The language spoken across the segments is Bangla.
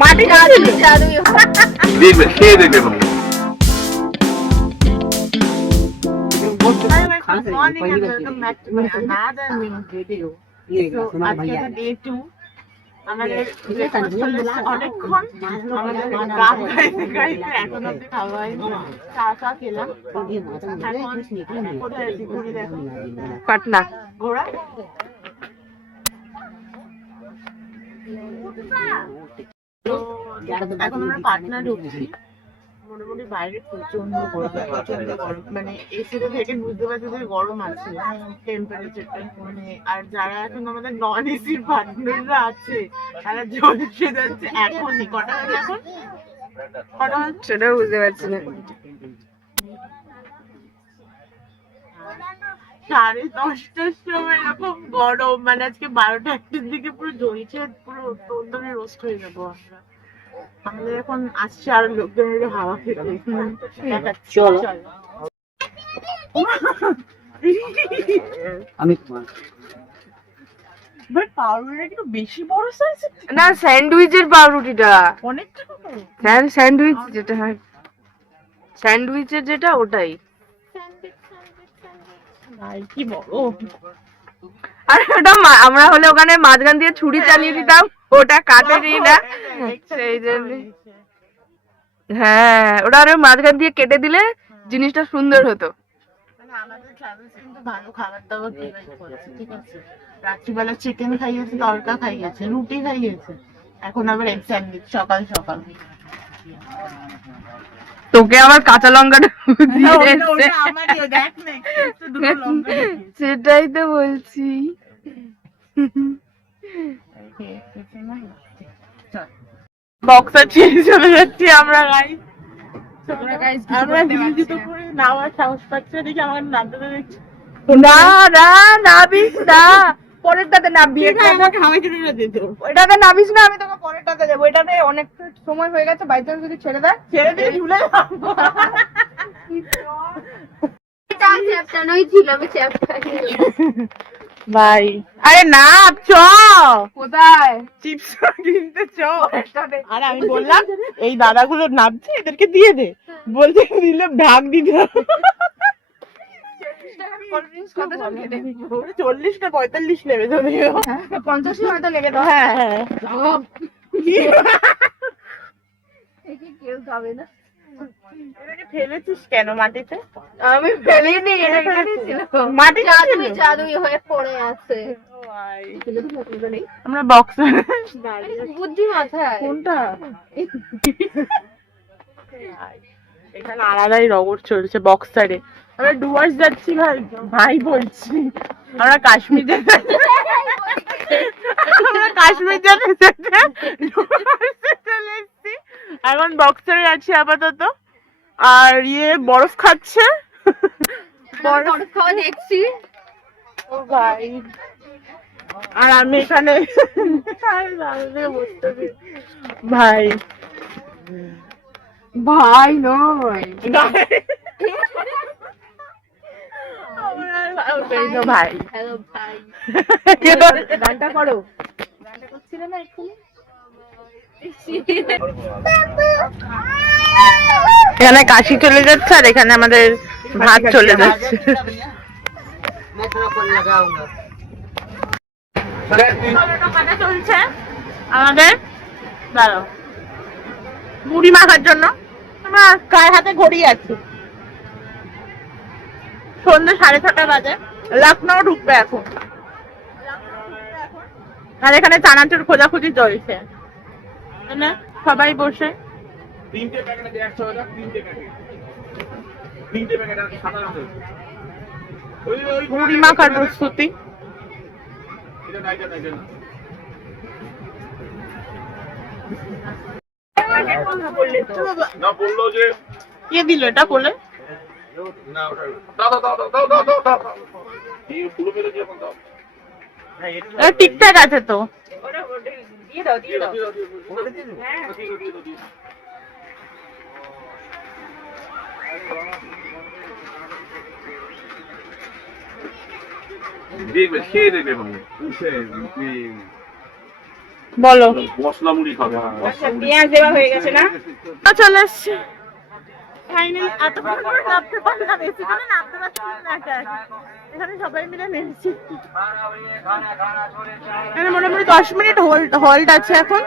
মাটি জাদুই দেখবে খেয়ে দেখবে অনেকক্ষণ এখন অব্দি খাওয়া হয়নি, চা চা খেলাম। পাটনা ঘোড়া এখন আমরা পাটনা ঢুকছি। মোটামুটি বাইরে প্রচন্ড গরম, প্রচন্ড গরম, মানে এসিতে থেকে বুঝতে পারছি যে গরম আছে টেম্পারেচারটা। মানে আর যারা এখন আমাদের নন এসির পার্টনাররা আছে তারা জ্বলছে যাচ্ছে। এখনই কটা বাজে এখন? কটা বাজে সেটাও বুঝতে পারছি না। 10:30টার সময় এরকম গরম, মানে আজকে 12টা 1টার দিকে পুরো জ্বলছে, পুরো টোটালি রোস্ট হয়ে যাবো আমরা। আমাদের এখন আসছে আর লোকজনের হাওয়া খেতে। চলো আমি বাট পাউরুটিটা একটু বেশি বড় সাইজ, না স্যান্ডউইচের পাউরুটিটা, অনেকটা বড়। স্যান্ডউইচ যেটা হয়, স্যান্ডউইচের যেটা ওটাই। ভাই কি বড়! আর ওটা আমরা হলে ওখানে মাঝখান দিয়ে ছুরি চালিয়ে দিতাম, ওটা কাটেনি না সেই জন্য। হ্যাঁ ওটা আরো মাঝখান দিয়ে কেটে দিলে জিনিসটা সুন্দর হতো। মানে আমাদের ট্রাভেলস কিন্তু ভালো খাবার দাবার প্রোভাইড করছে, ঠিক আছে। রাত্রিবেলা চিকেন খাইয়েছে, তড়কা খাইয়েছে, রুটি খাইয়েছে, এখন আবার এগ স্যান্ডউইচ সকাল সকাল। তোকে আবার কাঁচা লঙ্কাটা দিয়ে এসছে। আমারও দেখ না, একটু দুটো লঙ্কা দিয়েছে। সেটাই তো বলছি। বক্সার ছেড়ে চলে যাচ্ছি আমরা গাইস। আমরা জুতো পরে নামার সাহস পাচ্ছি না, দেখি আমার নামতে দেখছি। না না নাবিস না, পরেরটাতে নামবি। আমাকে হাওয়াই চলে যেত। ওইটাতে নামিস না, আমি তোকে পরেরটাতে যাবো। এটাতে অনেক সময় হয়ে গেছে, বাই চান্স যদি ছেড়ে দেয় ছেড়ে দিয়ে ঝুলে যাবো। ভাই আরে না চ, কোথায় চিপস কিনতে চ। আরে আমি বললাম এই দাদাগুলো নামছে, এদেরকে দিয়ে দে, বলতে দিলে ঢাক দিতে। 40 না 45 নেবে যদিও, 50 হয়তো লেগে দাও। হ্যাঁ হ্যাঁ। কেউ খাবে না। এটাকে ফেলেছিস কেন মাটিতে? আমি ফেলিনি, এটা এখানে ছিল। মাটি জাদুই হয়ে পড়ে আছে। আমরা বক্সার বুদ্ধি মাথায় কোনটা? এখানে আলাদাই রগড় চলছে বক্সারে। আমরা ডুয়ার্স যাচ্ছি ভাই, ভাই বলছি আমরা কাশ্মীর যেতে, আমরা কাশ্মীর যেতে ডুয়ার্সে চলে এসেছি। এখন বক্সারে আছি আপাতত। আর ইয়ে বরফ খাচ্ছে, বরফ খাওয়া দেখছি। ও ভাই। আর আমি এখানে ভাই ভাই নয় ভাই হ্যালো ভাই। গানটা করো। গানটা করছিলে না এক্ষুনি? এখানে কাশি চলে যাচ্ছে আর এখানে আমাদের ভাত চলে যাচ্ছে। চলছে আমাদের, দাঁড়াও, মুড়ি মাখার জন্য আমরা গায়ে হাতে ঘড়ি আছি। সন্ধ্যে 6:30 বাজে, লখনৌ ঢুকবে এখন। আর এখানে চানাচুর খোঁজাখুঁজি চলছে, মানে সবাই বসে। 3টে প্যাকেট আছে 100 টাকা, 3টে প্যাকেট, 3টে প্যাকেট আছে সাদা রঙের। ওই মুড়ি মাখার প্রস্তুতি। এটা নাইটা না বললো যে কে দিল এটা বলে? না ওটা দাও দাও দাও দাও দাও দাও দাও এই ফুলো মেরে দিয়ে দাও। এটা ঠিকঠাক আছে তো? দিয়ে দাও দিয়ে দাও। দেখবে খেয়ে দেখবে বলো। মশলা মুড়ি খাবে। পেঁয়াজ দেওয়া হয়ে গেছে না? চলে এসছি ফাইনালি এতক্ষণ পর নামতে পারলাম, এসে করে নামতে পারছিলাম না একা একা। এখানে সবাই মিলে নেমেছি। এখানে মোটামুটি 10 মিনিট হোল্ড আছে এখন।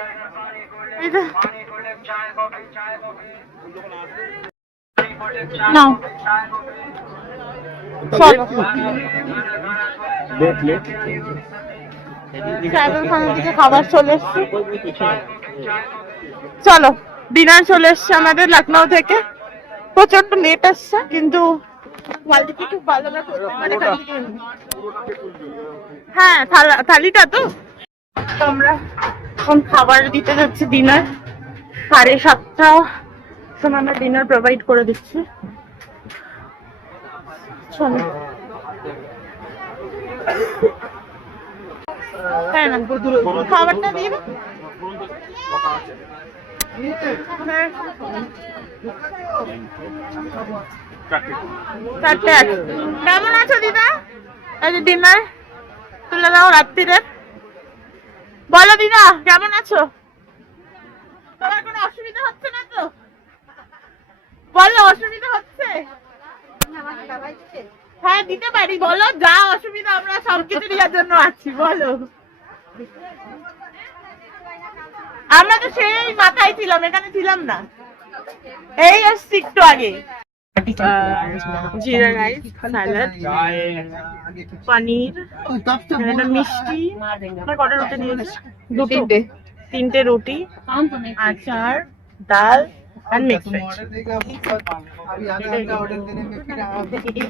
এই যে নাও চলো ট্রাইবেল খানার দিকে খাবার চলে এসছে। চলো ডিনার চলে এসছে আমাদের লখনৌ থেকে। প্রচন্ড লেট আসছে কিন্তু কোয়ালিটি খুব ভালো। আমরা প্রত্যেকবার এখান থেকে নিই। হ্যাঁ থালিটা তো আমরা এখন খাবার দিতে যাচ্ছি ডিনার। 7:30 সময় আমরা ডিনার প্রোভাইড করে দিচ্ছি। চলো হ্যাঁ না খাবারটা দিয়ে দাও। কেমন আছো দিদা? এই যে ডিনার তুলে দাও রাত্রিরে। বলো দিদা কেমন আছো? তোমার কোনো অসুবিধা হচ্ছে না তো? বলো অসুবিধা হচ্ছে? হ্যাঁ দিতে পারি, বলো যা অসুবিধা, আমরা সবকিছু নেওয়ার জন্য আছি। বলো। আমরা তো সেই মাথায় ছিলাম, এখানে ছিলাম না। এই আসছি একটু আগে। জিরা রাইস, স্যালাড, পনির, একটা মিষ্টি। আমার কটা রুটি নিয়েছি? 3টে রুটি, আচার, ডাল আর মিক্স ভেজ।